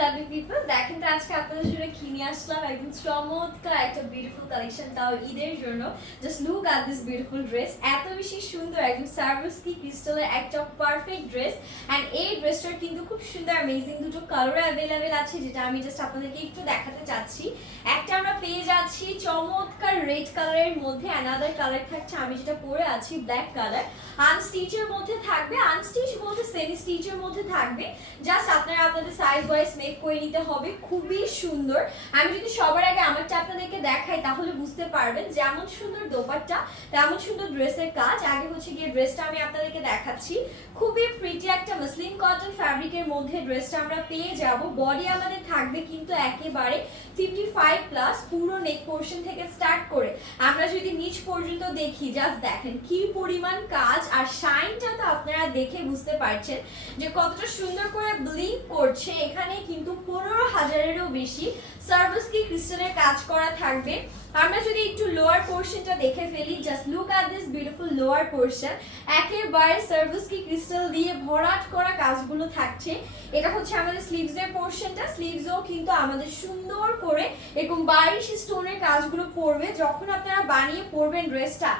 Lovely people, দেখেন তো আজকে আপনাদের জন্য কি নিয়ে আসলাম। একদম চমৎকার একটা বিউটিফুল কালেকশন, তাও ঈদের জন্য। Just look at this beautiful dress, এত বেশি সুন্দর, একদম সার্ভিসকি ক্রিস্টালের একটা পারফেক্ট ড্রেস। অ্যান্ড এই ড্রেসটার কিন্তু খুব সুন্দর অ্যামেজিং দুটো কালার অ্যাভেলেবেল আছে, যেটা আমি জাস্ট আপনাদেরকে একটু দেখাতে চাচ্ছি। একটা আমরা পেয়ে যাচ্ছি চমৎকার রেড কালারের মধ্যে, অ্যানাদার কালার থাকছে আমি যেটা পরে আছি ব্ল্যাক কালার। আনস্টিচের মধ্যে থাকবে, আনস্টিচ বলতে সেমি স্টিচের মধ্যে থাকবে। জাস্ট আপনারা আপনাদের সাইজ ওয়াইজ মেক করে নিতে হবে, খুবই সুন্দর। আমি যদি সবার আগে আমারটা আপনাদেরকে দেখাই তাহলে বুঝতে পারবেন, যেমন সুন্দর দোপাট্টা তেমন সুন্দর ড্রেসের কাজ। আগে হচ্ছে গিয়ে ড্রেসটা আমি আপনাদেরকে দেখাচ্ছি, খুবই প্রিটি একটা মসলিন কটন ফ্যাব্রিকের মধ্যে ড্রেসটা আমরা পেয়ে যাব। বডি আমাদের থাকবে কিন্তু একেবারে 55 প্লাস, পুরো নেক পোর্শন থেকে স্টার্ট করে আমরা যদি নিচ পর্যন্ত দেখি, জাস্ট দেখেন কি পরিমাণ কাজ। আর শাইনটা তো আপনারা দেখে বুঝতে পারছেন যে কতটা সুন্দর করে ব্লিঙ্ক করছে। এখানে কিন্তু 15,000-এরও বেশি সার্ভিসকি ক্রিস্টালের কাজ করা থাকবে। আমরা যদি একটু লোয়ার পোর্শনটা দেখে ফেলি, just look at this beautiful lower portion, একেবারে সার্ভিসকি ক্রিস্টাল দিয়ে ভরাট করা কাজগুলো থাকছে। এটা হচ্ছে আমাদের স্লিভসের পোর্শনটা, স্লিভসও কিন্তু আমাদের সুন্দর করে এরকম বারিশ স্টোনের কাজগুলো পরবে। যখন আপনারা বানিয়ে পরবেন ড্রেসটা,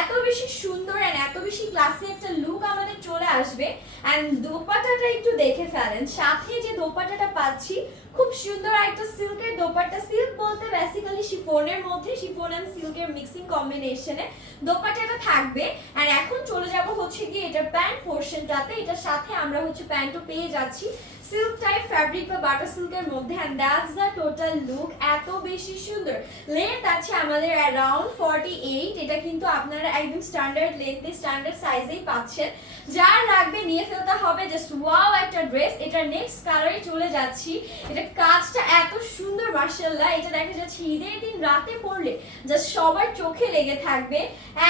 এত বেশি সুন্দর এন্ড এত বেশি ক্লাসি একটা লুক আমাদের চলে আসবে। এন্ড দোপাট্টাটা একটু দেখে ফেলেন, সাথে যে দোপাট্টাটা পাচ্ছি খুব সুন্দর একটা সিল্কের দোপাট্টা। সিল্ক বলতে বেসিক্যালি শিফনের মধ্যে, শিফন এন্ড সিল্কের মিক্সিং কম্বিনেশনে দোপাট্টাটা থাকবে। এন্ড এখন চলে যাব হচ্ছে গিয়ে এটা প্যান্ট পোর্শনটাতে। এটার সাথে আমরা হচ্ছে প্যান্টও পেয়ে যাচ্ছি সিল্ক টাইপ ফ্যাব্রিক বা বাটার সিল্কের মধ্যে। And that's the total look, এত বেশি সুন্দর। লেন্থ আছে আমাদের অ্যারাউন্ড 48। এটা কিন্তু আপনারা একদম স্ট্যান্ডার্ড লেন্থে স্ট্যান্ডার্ড সাইজেই পাচ্ছেন। যার লাগবে নিয়ে ফেলতে হবে। জাস্ট ওয়াও একটা ড্রেস। এটা নেক্সট কালারে চলে যাচ্ছি। এটা কাজটা এত সুন্দর মাশাআল্লাহ, এটা দেখা যাচ্ছে ঈদের দিন রাতে পরলে জাস্ট সবার চোখে লেগে থাকবে।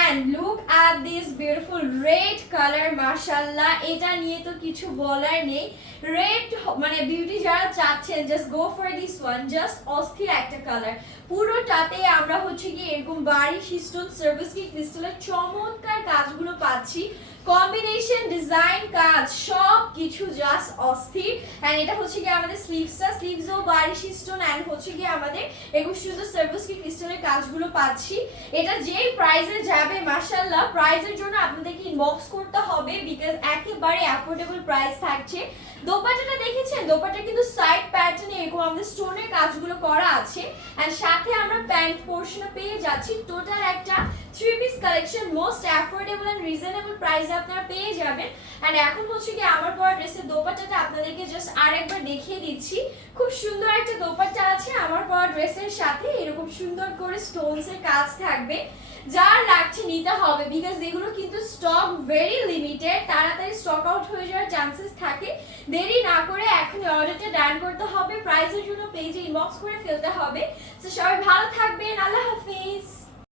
And look at this beautiful red colour, মাশাআল্লাহ এটা নিয়ে তো কিছু বলার নেই। রেড মানে বিউটি যারা চাচ্ছেন, just go for this one. Just অস্থির একটা কালার। পুরোটাতে আমরা হচ্ছে কি এরকম বারিশ স্টোন সার্ভিসকি ক্রিস্টালের চমৎকার কাজগুলো পাচ্ছি। কম্বিনেশন ডিজাইন কাজ সব কিছু জাস্ট অস্থির। এন্ড এটা হচ্ছে কি আমাদের স্লিভসটা, স্লিভসও বারিশ স্টোন এন্ড হচ্ছে কি আমাদের এরকম সুন্দর সার্ভিসকি ক্রিস্টালের কাজগুলো পাচ্ছি। এটা যেই প্রাইসে যাবে মাশাআল্লাহ, প্রাইসের জন্য আপনাদেরকে ইনবক্স করতে হবে, বিকজ একেবারে অ্যাফোর্ডেবল প্রাইস থাকছে। দোপাট্টাটা দেখেছেন, দোপাট্টা কিন্তু সাইড প্যাটার্নে এরকম আমাদের স্টোনের কাজগুলো করা আছে। এন্ড সাথে আমরা প্যান্ট পোর্শনে পেয়ে যাচ্ছি টোটাল একটা 3 piece collection, most affordable and reasonable প্রাইসে আপনারা পেয়ে যাবেন। এন্ড এখন হচ্ছে কি আমার পরা ড্রেসের দোপাট্টাটা আপনাদেরকে জাস্ট আরেকবার দেখিয়ে দিচ্ছি। খুব সুন্দর একটা দোপাট্টা আছে আমার পরা ড্রেসের সাথে, এরকম সুন্দর করে স্টোনসের কাজ থাকবে। যার লাগছে নিতে হবে, বিকজ এগুলো কিন্তু স্টক ভেরি লিমিটেড, তাড়াতাড়ি স্টক আউট হয়ে যাওয়ার চান্সেস থাকে। দেরি না করে এখন অর্ডারটা ডান করতে হবে, প্রাইসের জন্য পেজে ইনবক্স করে ফেলতে হবে। তো সবাই ভালো থাকবেন, আল্লাহ হাফেজ।